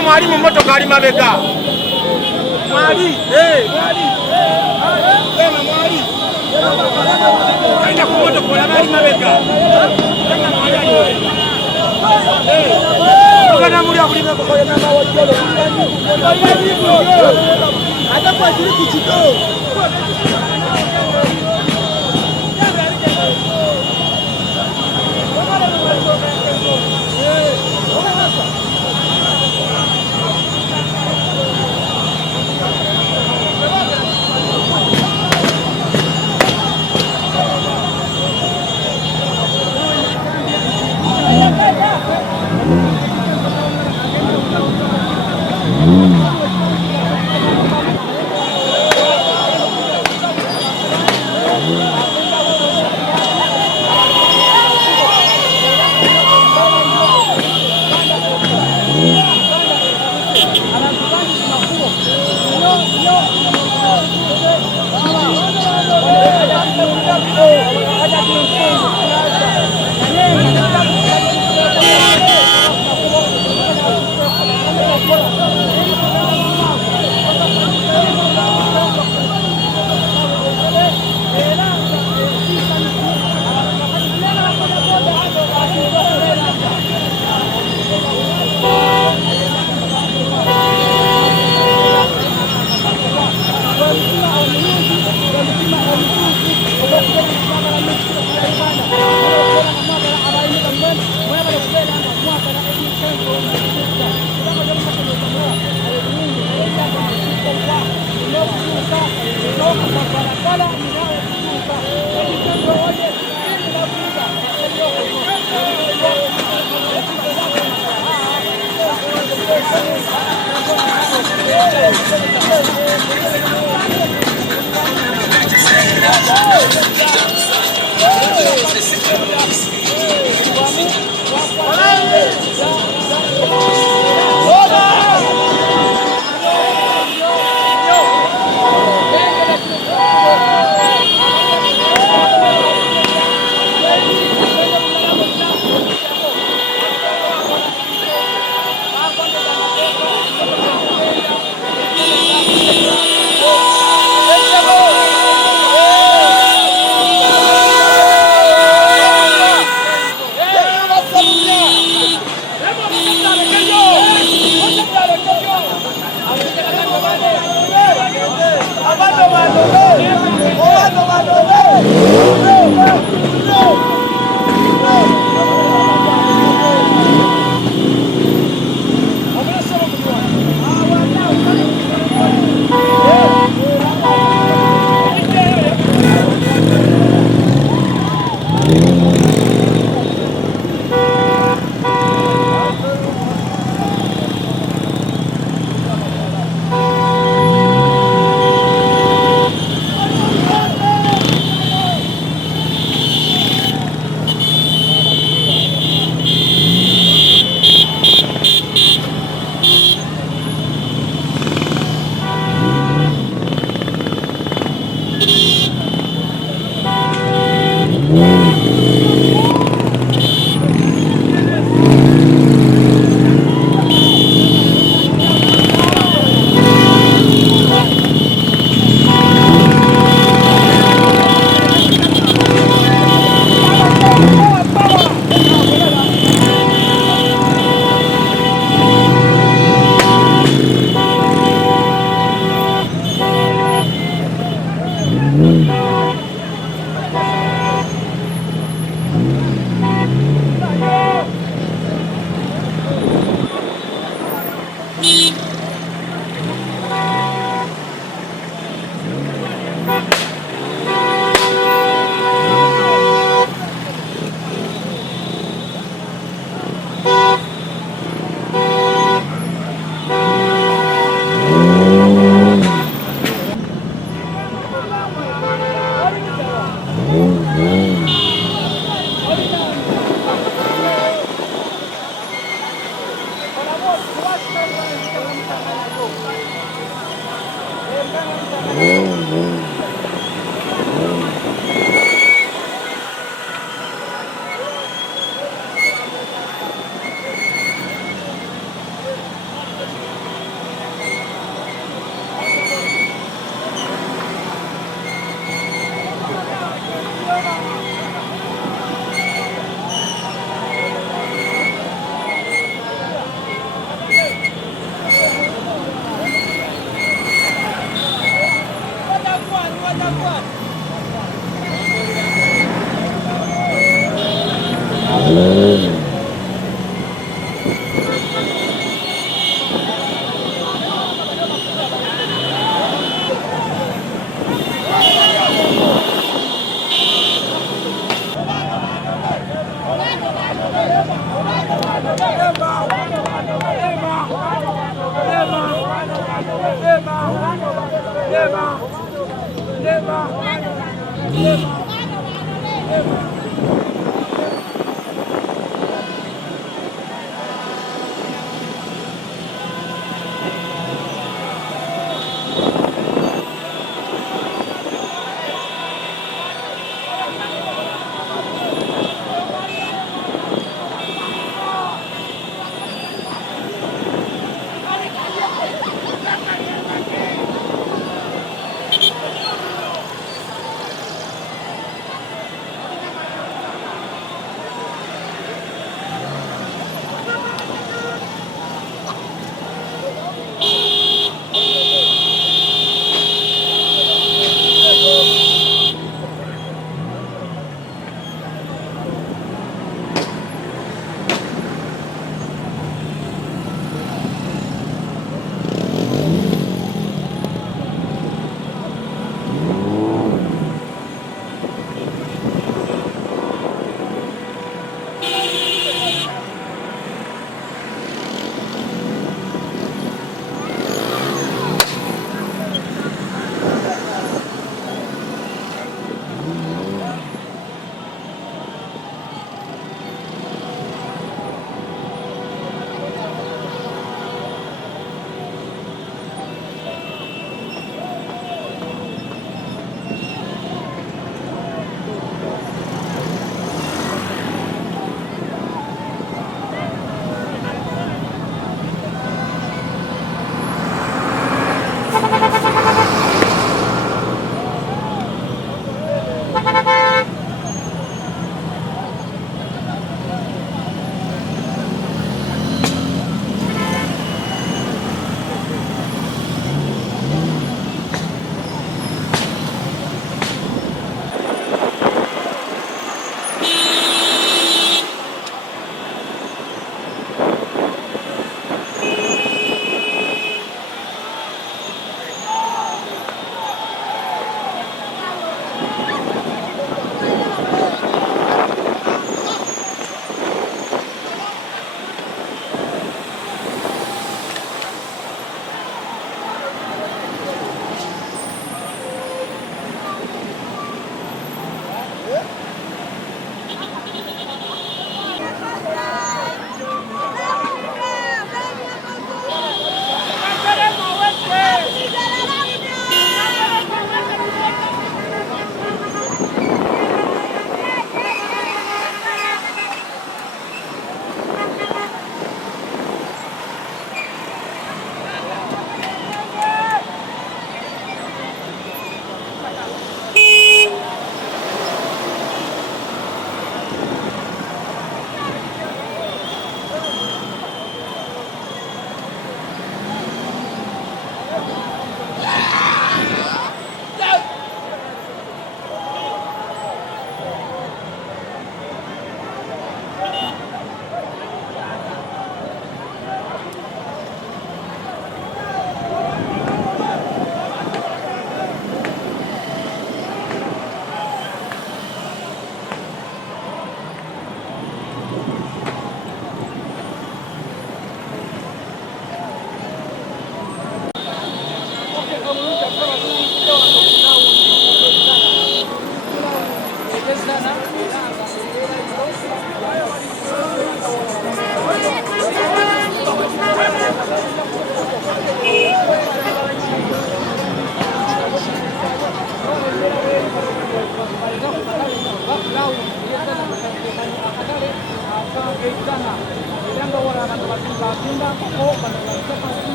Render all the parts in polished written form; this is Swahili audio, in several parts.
Kama mwalimu moto kalima bega. Mwali, mwali. Kama mwali. Kaenda kumoto kwa kalima bega. Kama mwali. Kana muri akulima kwa yana na wajolo. Hata kwa shiriki chito.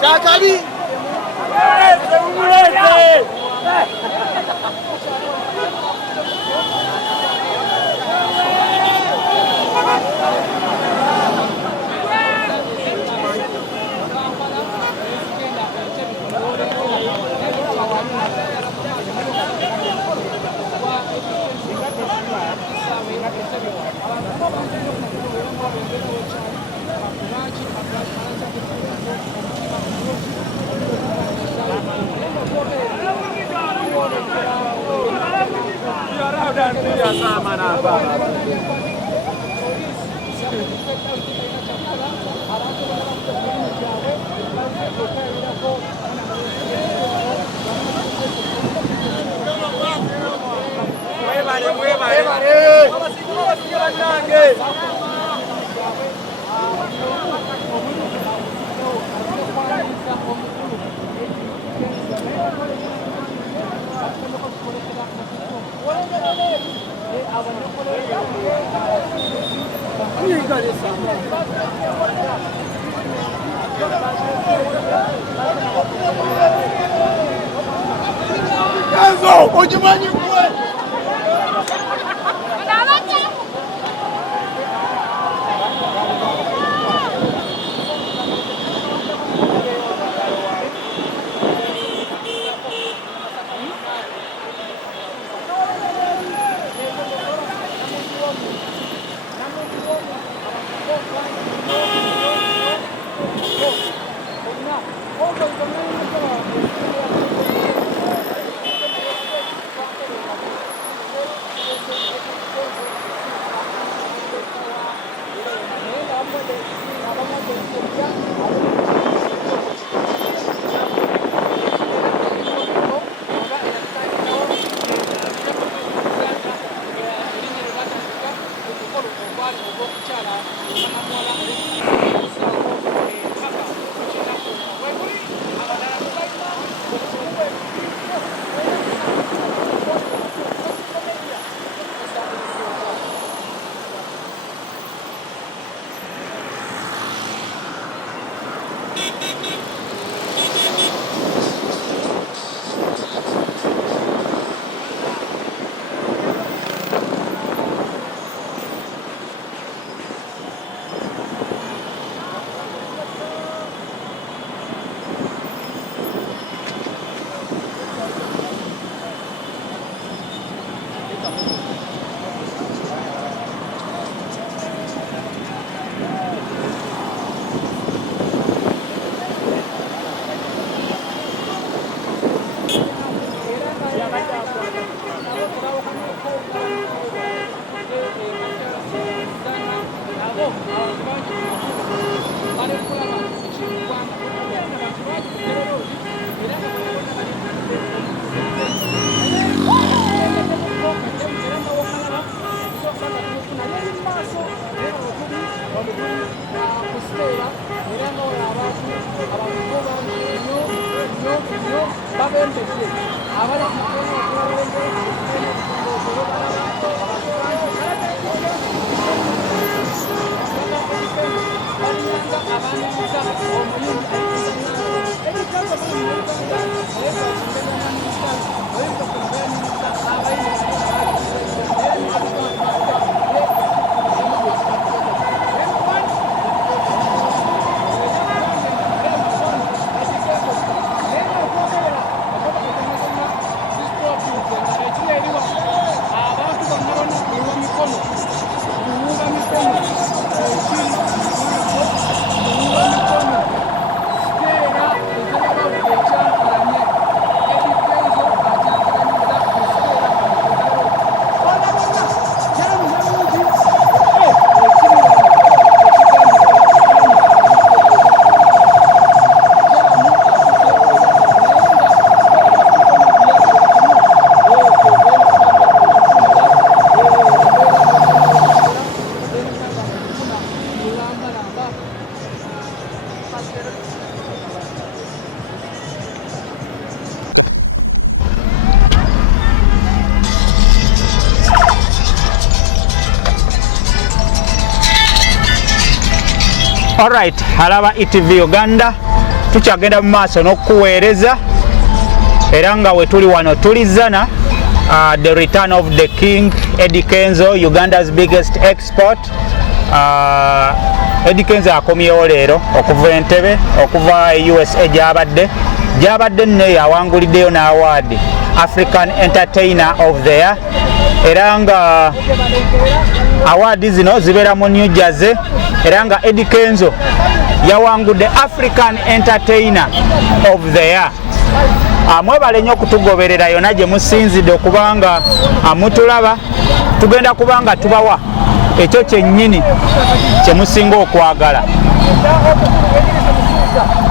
Chakabi. Enzo, ojimanyi gwe. Alright, halaba ETV Uganda tukyagenda mu maaso n'okuweereza era nga we tuli wano tulizana the return of the king Eddie Kenzo, Uganda's biggest export. Eddie Kenzo akomyewo leero okuva Entebbe okuva USA gyabadde nne yawanguliddeyo na award African Entertainer of the Year era nga award zino zibeera mu New Jersey era nga Eddie Kenzo yawangudde African Entertainer of the Year. Mwebale nnyo okutugoberera yonna gye musinzidde okubanga mutulaba tugenda kubanga tubawa ekyo kyennyini kye musinga okwagala.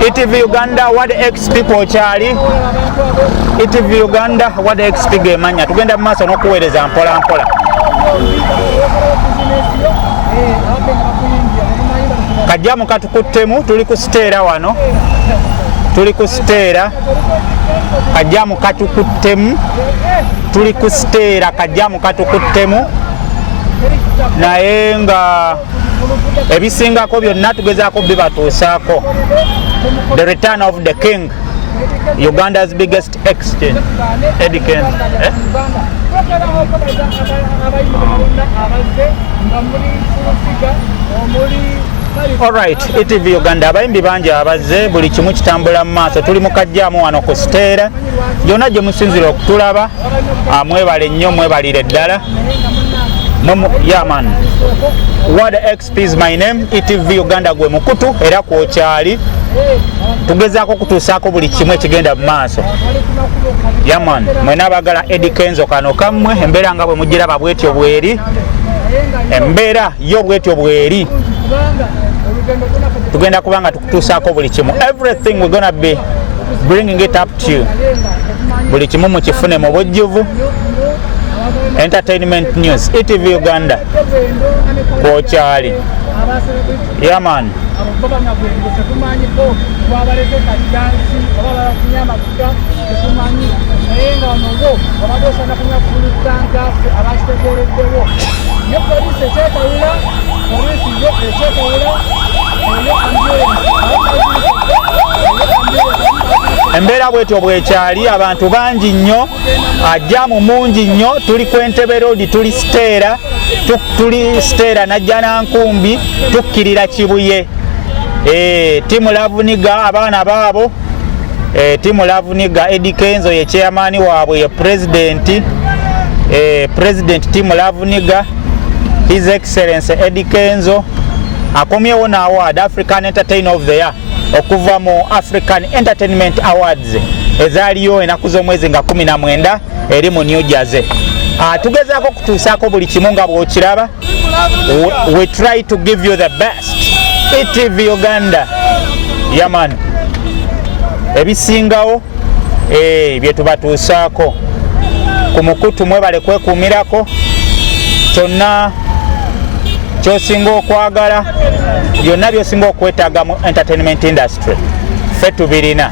ETV Uganda what XP kwokyali ETV Uganda what XP gemanya tugenda mu maaso n'okuweereza mpola mpola. Kajjamu katukuttemu tuli ku siteera wano tuli ku siteera kajjamu katukuttemu tuli ku siteera kajjamu katukuttemu naye nga ebisingako byonna tugezaako bibatuusaako. The return of the king, Uganda's biggest exchange. Eddie Kenzo. Alright, ETV Uganda abayimbi bangi abazze, buli kimu kitambula mu maaso. Tuli mu kajjaamu wano ku Steera. Yonna gye musinzira okutulaba, mwebale nnyo, mwebalire ddala. Yeah man, what XP is my name. ETV Uganda gwe mukutu era kwokyali. Tugezaako kutuusaako buli kimu ekigenda mu maaso. Yeah man, mwena abagala Eddie Kenzo kano kammwe, embeera nga bwe mugiraba bwetyo bweri. Embeera yo bwetyo bweri. Tugenda kubanga tukutuusaako buli kimu. Everything we're gonna be bringing it up to you. Buli kimu mukifune mu bujjuvu. Entertainment news, ETV Uganda kwokyali. Yeah man. Embeera bwetyo bwekyali, abantu bangi nnyo, ajjamu mungi nnyo. Tuli ku Entebbe Road, tuli Steera najja Nankumbi, tukkirira Kibuye. Timu Lavuniga abaana baabo, Timu Lavuniga Eddie Kenzo ye chairman waabwe, ye president Timu Lavuniga, His Excellency Eddie Kenzo akomyewo na award African Entertainer of the Year okuva mu African Entertainment Awards ezaaliyo enaku z'omwezi nga 19 eri mu New Jersey. Tugezaako kutuusaako buli kimu nga bw'okiraba. We try to give you the best. ETV Uganda. Yeah man. Ebisingawo bye tubatuusaako. Ku mukutu mwebale kwekuumirako. Kyonna ky'osinga okwagala, byonna by'osinga okwetaaga mu entertainment industry, ffe tubirina.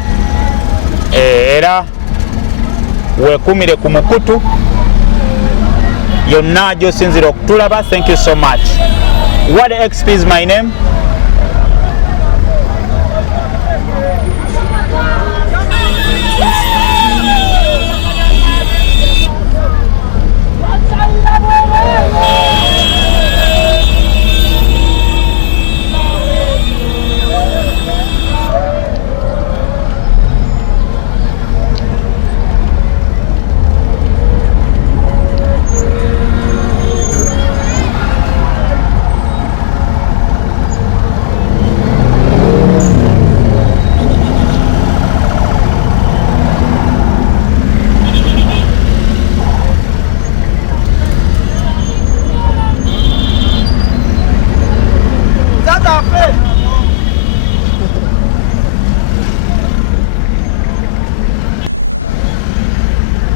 Era weekuumire ku mukutu, yonna gy'osinzira okutulaba. Thank you so much. What XP is my name.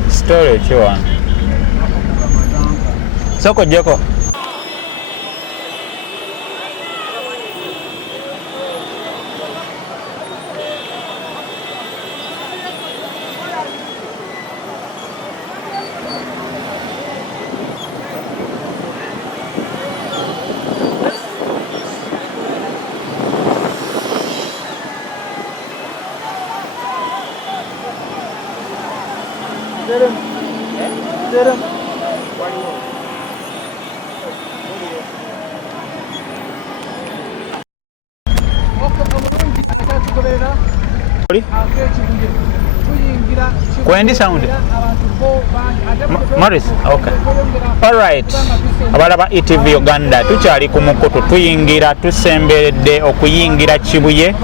Story chiwa. Soko jeko. Kwendi sound Morris. Okay. All right. Abalaba ETV Uganda tukyali ku mukutu, tuyingira tusemberedde okuyingira Kibuye.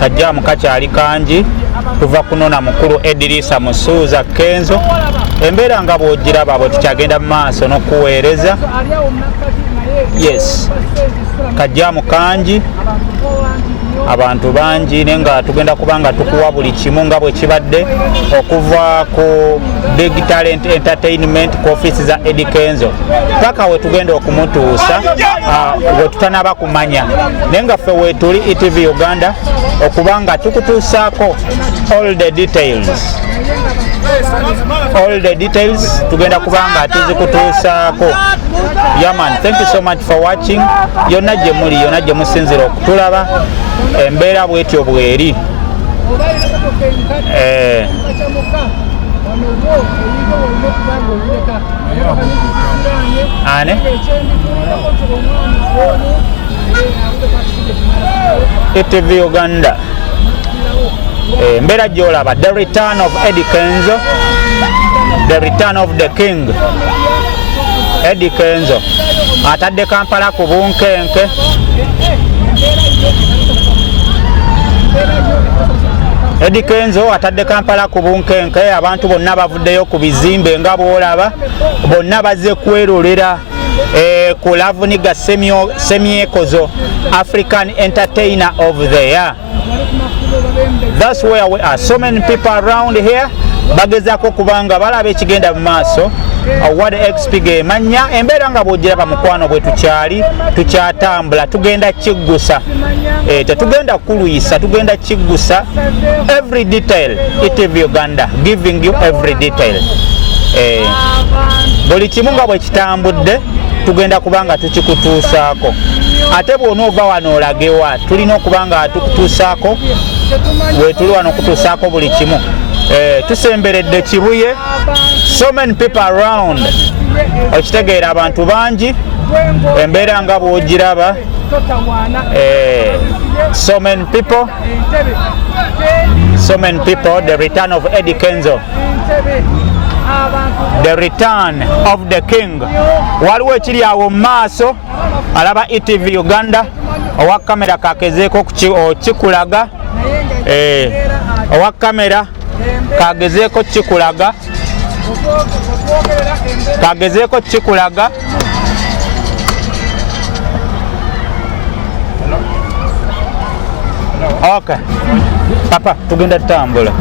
Kajjaamu kakyali kangi, tuva kunona mukulu Edrisa Musuuza Kenzo. Embeera nga bw'ogiraba bwe tukyagenda mu maaso n'okuweereza. Yes, kajjaamu kangi, abantu bangi, nenga tugenda kubanga tukuwa buli kimu nga bwe kibadde okuva ku Big Talent Entertainment ku office za Eddie Kenzo paka we tugenda okumutuusa we tutanaba kumanya, nenga ffe wetuli ETV Uganda okubanga tukutuusaako all the details. all the details tugenda kubanga tuzikutuusaako. Yaman, thank you so much for watching. Yonna gye muli, yonna gye musinzira okutulaba, embeera bwetyo bweri. Ane? ETV Uganda. Embeera gy'olaba, the return of Eddie Kenzo, the return of the king. Eddie Kenzo atadde Kampala ku bunkenke. Eddie Kenzo atadde Kampala ku bunkenke, abantu bonna bavuddeyo ku bizimbe nga bw'olaba, bonna bazze kwerolera ku Lavuniga Semyekozo African Entertainer of the Year. That's where we are. So many people around here bagezaako kubanga balaba ekigenda mu maaso. Award XP gemanya embeera nga bw'ogiraba mukwano bwe tukyatambula, tugenda kiggusa, tetugenda kuluyisa, tugenda kiggusa. Every detail, ETV Uganda giving you every detail. Buli kimu nga bwe kitambudde tugenda kubanga tukikutuusaako. Ate bw'onoova wano olagewa, tulina okubanga tukutuusaako we tuli wano okutuusaako buli kimu. Tusemberedde Kibuye, so many people around, okitegeera abantu bangi, embeera nga bw'ogiraba, so many people, the return of Eddie Kenzo, the return of the king. Waliwo ekiri awo mu maaso, alaba ETV Uganda, owa kamera kakezeeko kikulaga, owa kamera kagezeeko kikulaga, Okay papa, tugenda tutambula.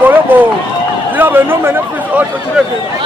Lebo. You have a no man please also today.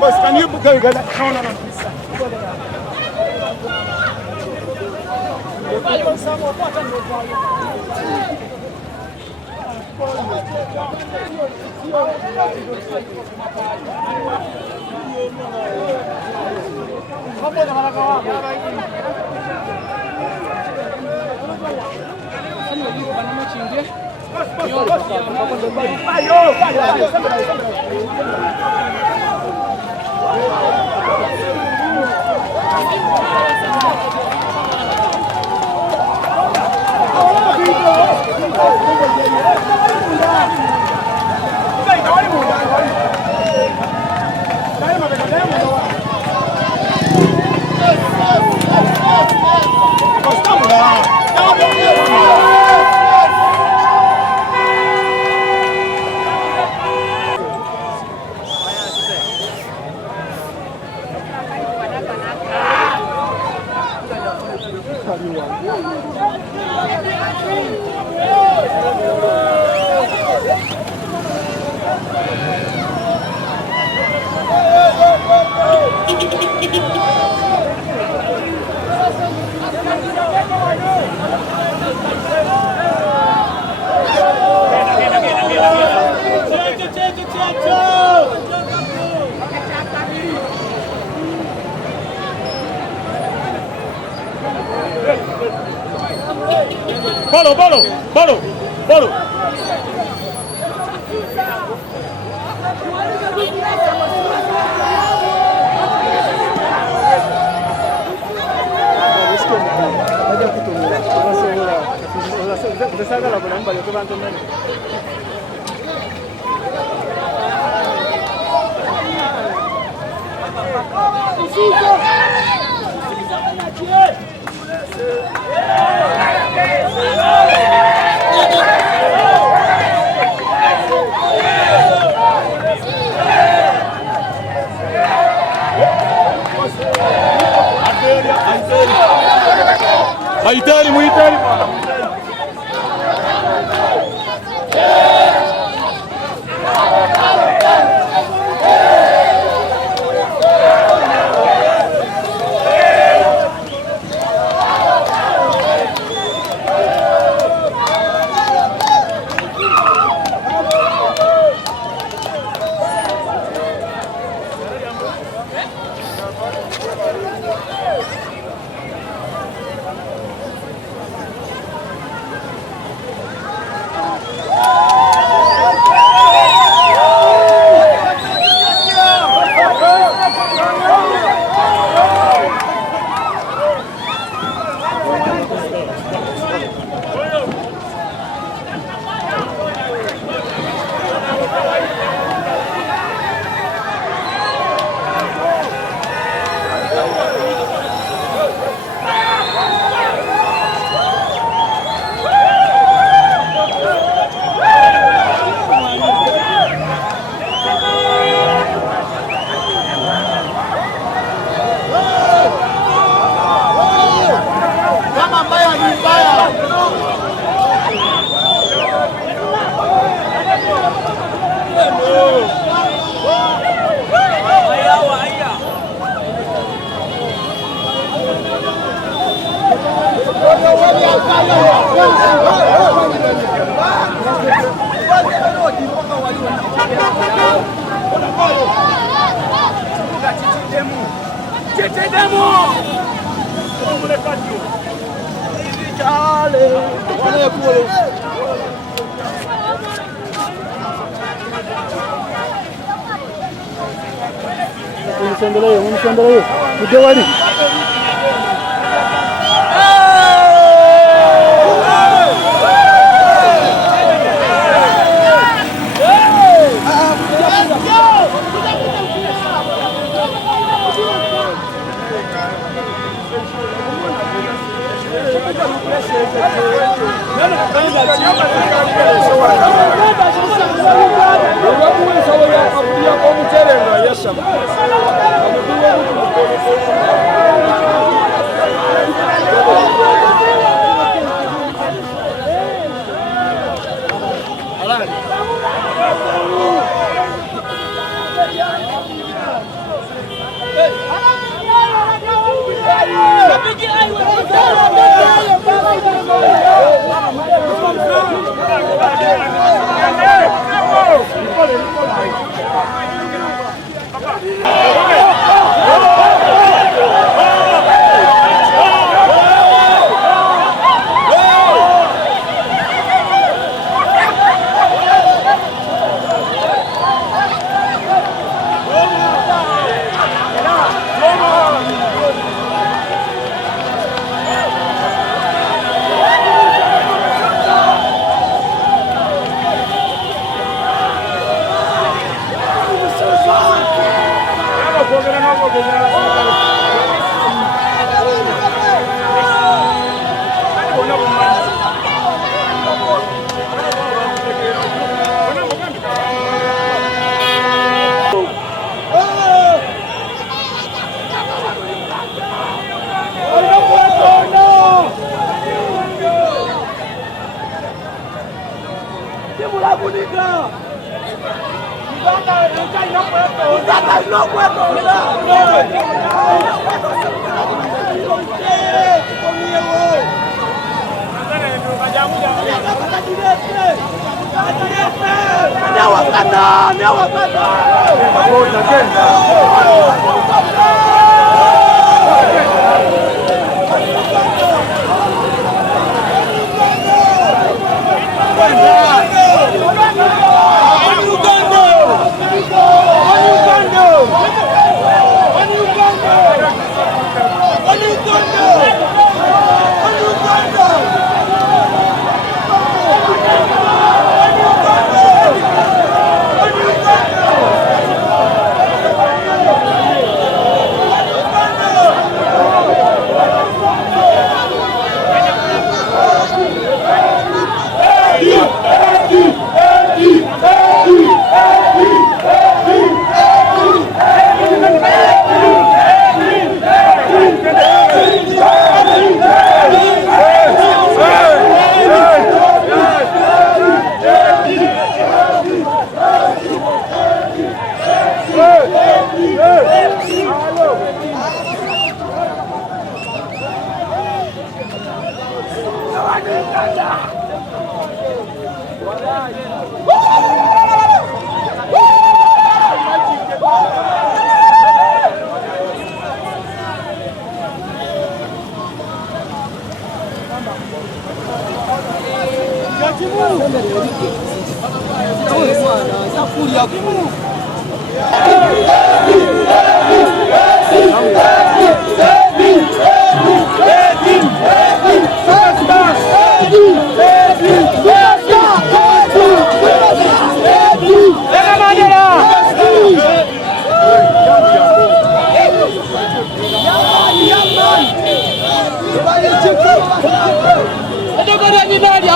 Boss, can you go get that? No. Bolo. Haitari muhitari Msendeleyo. Uje wali.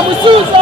Musuza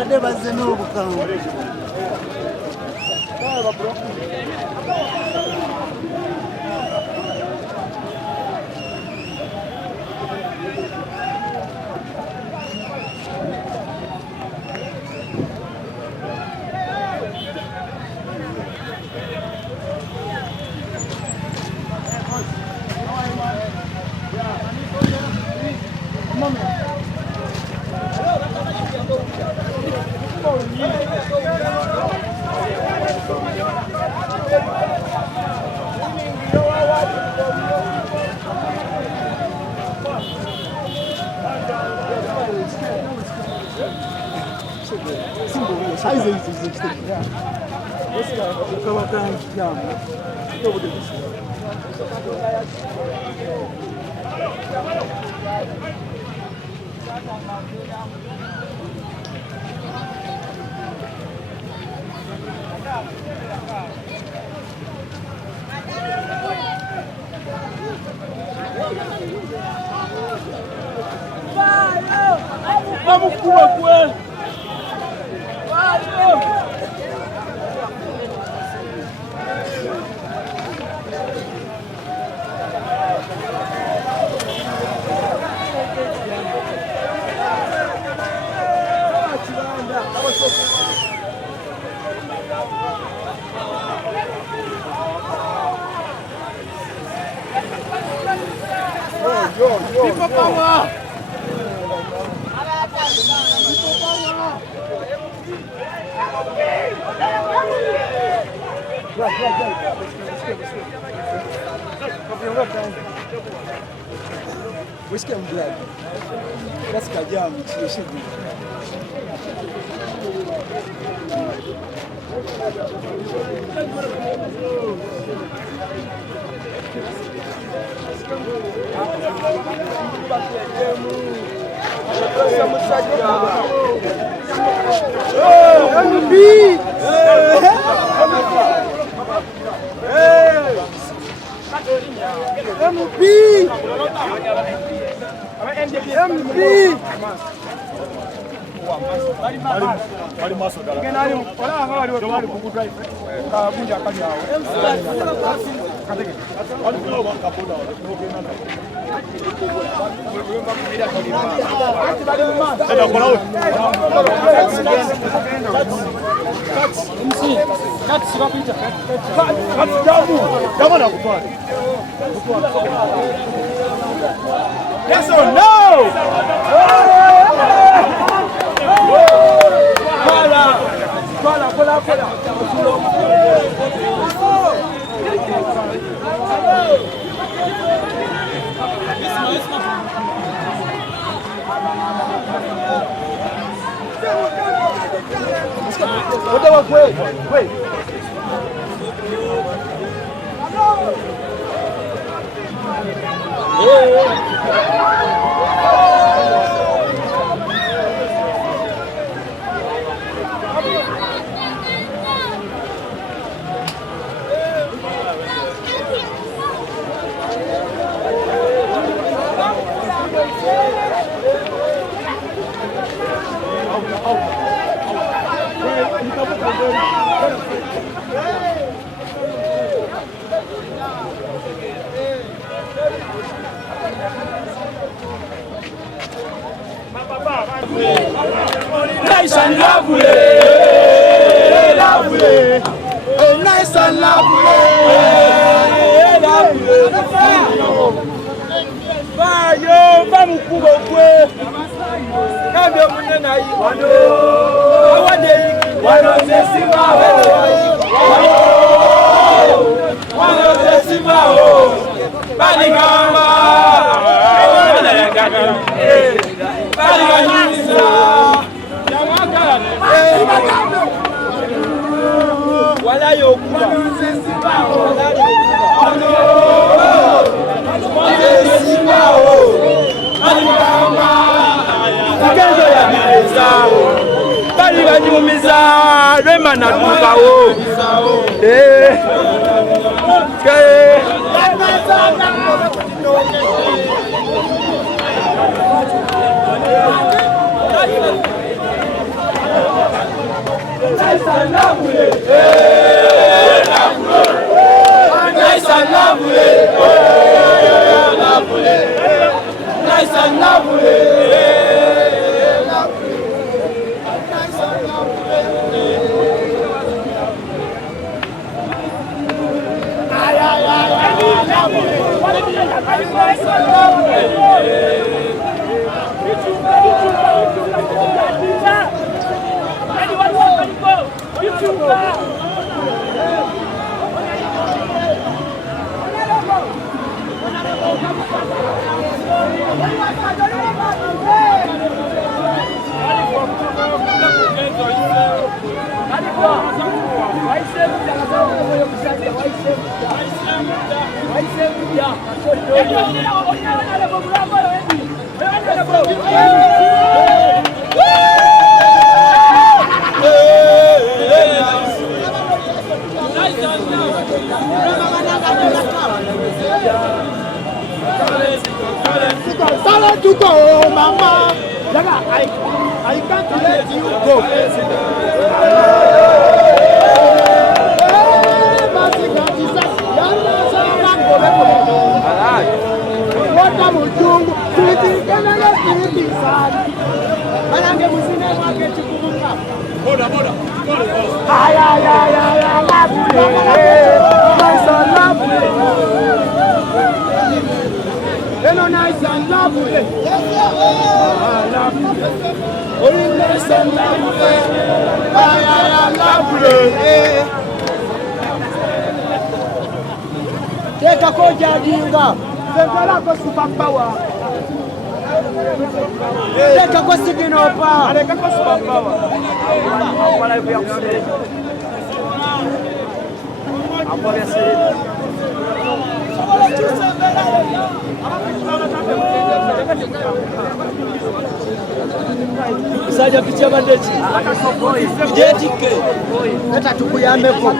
Ade bazeno bukangu. Size hizi işte. Kama kama vamos kuwa People power! Whiskey and blood. That's Kajam. Yes or no? Wait. Nice and lovely, lovely. Oh, nice and lovely, lovely. Bayo, vamos kubo kwe. Kambia munena yi. Awade. Wano sesima Wano sesima Bani gamba. Bani ganyisa. Wala yokuba. Wano sesima Bani gamba. Bani ganyisa. Nyumiza Rema na Dukao. Nice and lovely. Nice and lovely. Nice and lovely. To go, Mama. I can't let you go. What am I doing? Nice and lovely. Nice and lovely. Take a koja jinga. Sekala ko superpower. Take a ko signal power. Take a ko superpower. Wala vya kusema. Hapo yasi. Saja picha bandeji. Jetike. Leta tukuyameko.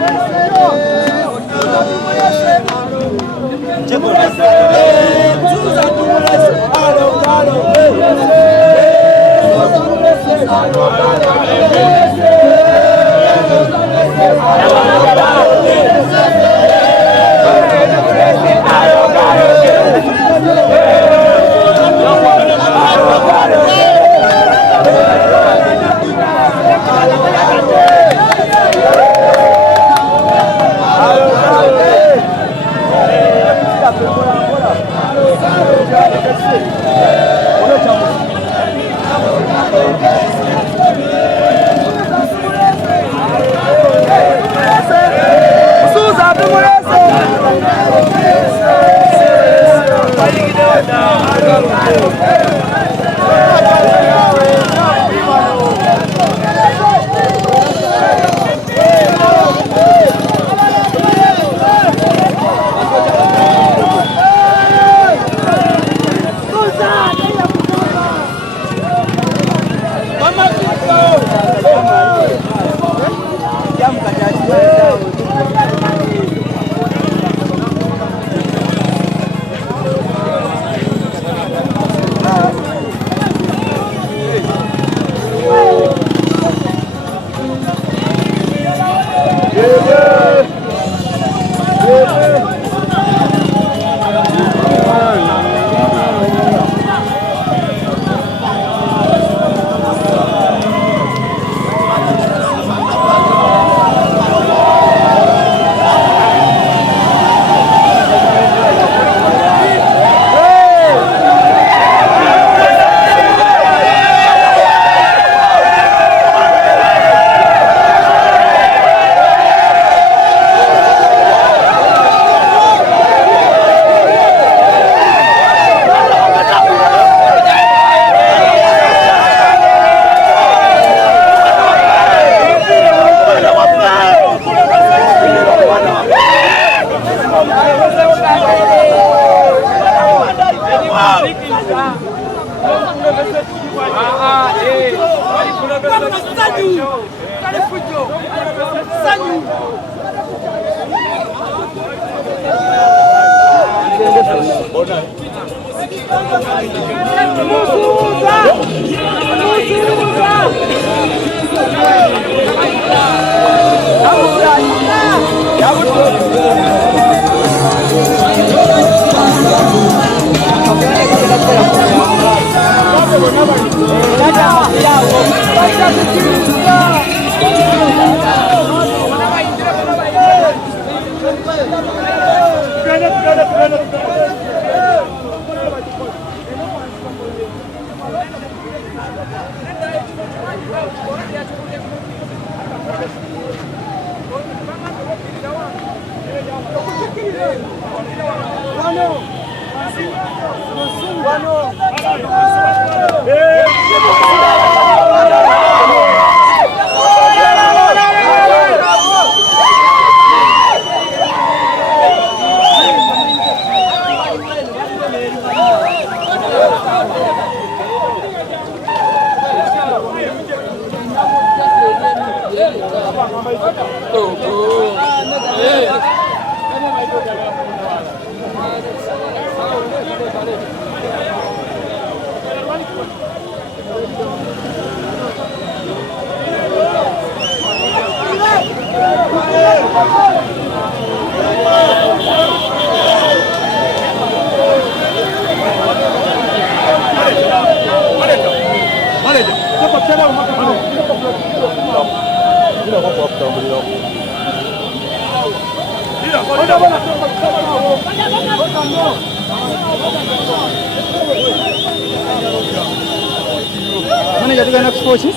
Manager, tugenda kusipoki?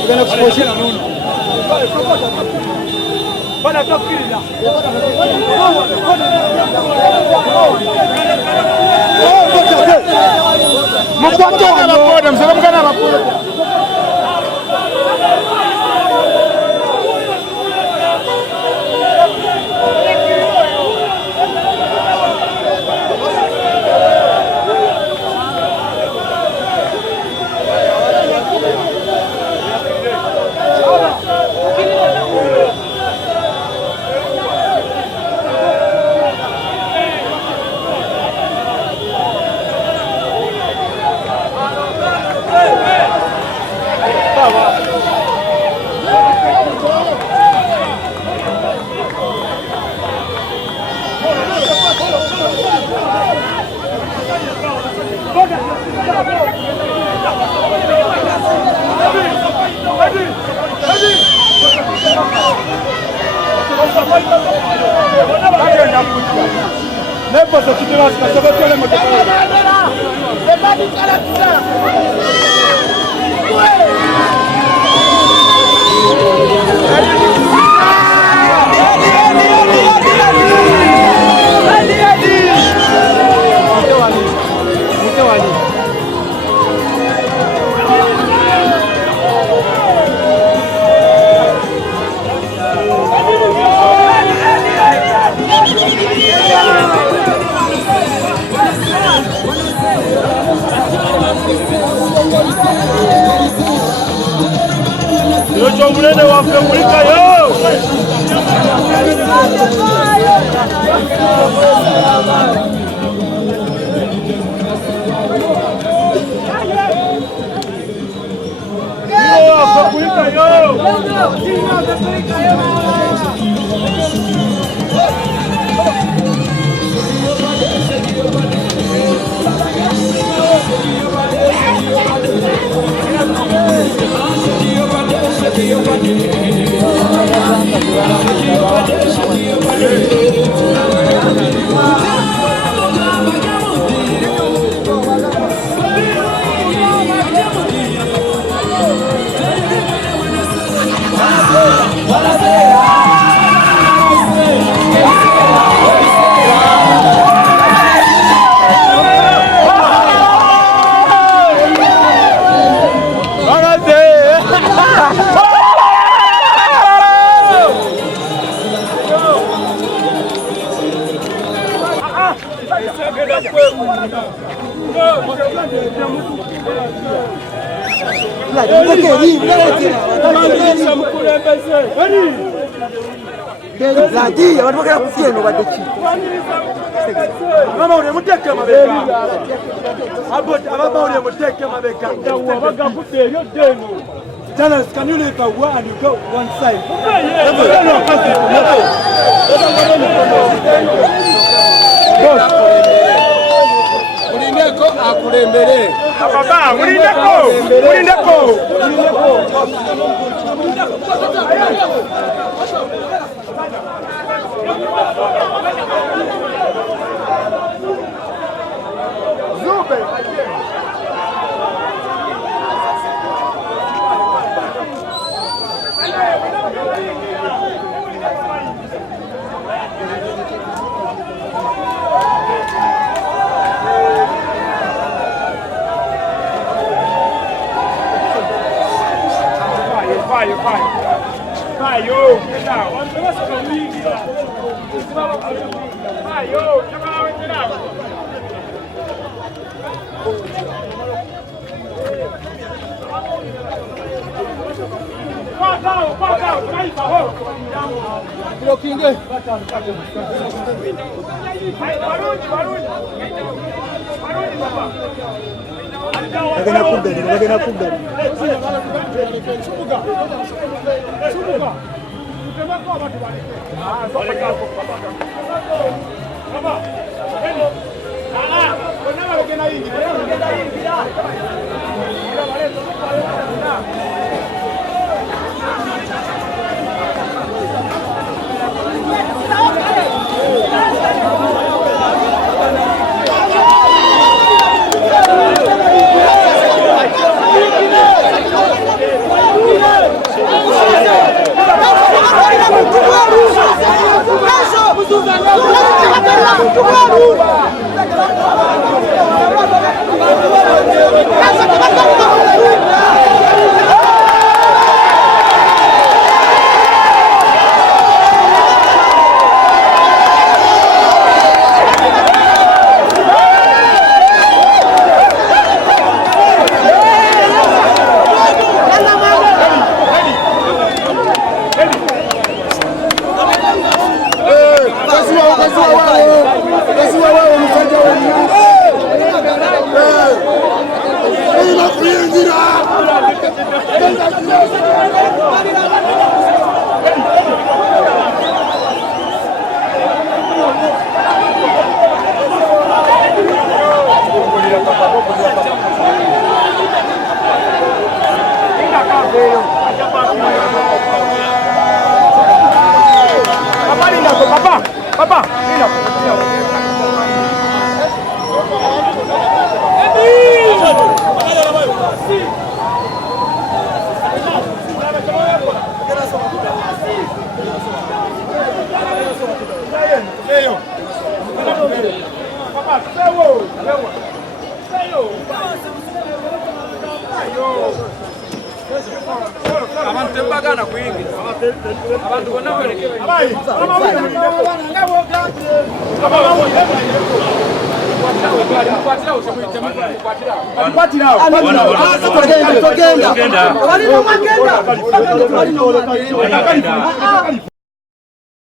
Tugenda kusipoki? Bana tokiriza. Mukwato abakoda, msaba mukana abakoda. Yocho munene waffe mulikayo. Go! Ladia, watu wakala kufieno bado chini. Mama ule muteke mabeka. Mama ule muteke mabeka. Wabaga kufieno deno. Tell can you leave a one and you go one side? Mulindeko akulembere. Baba, mulindeko. Vai, yo, get down. Vai, yo, get down. Walk out. Blokinge. Bagena kubda. Papa, Abantu bagana kwingi. Abantu bonna baleke. Togenda.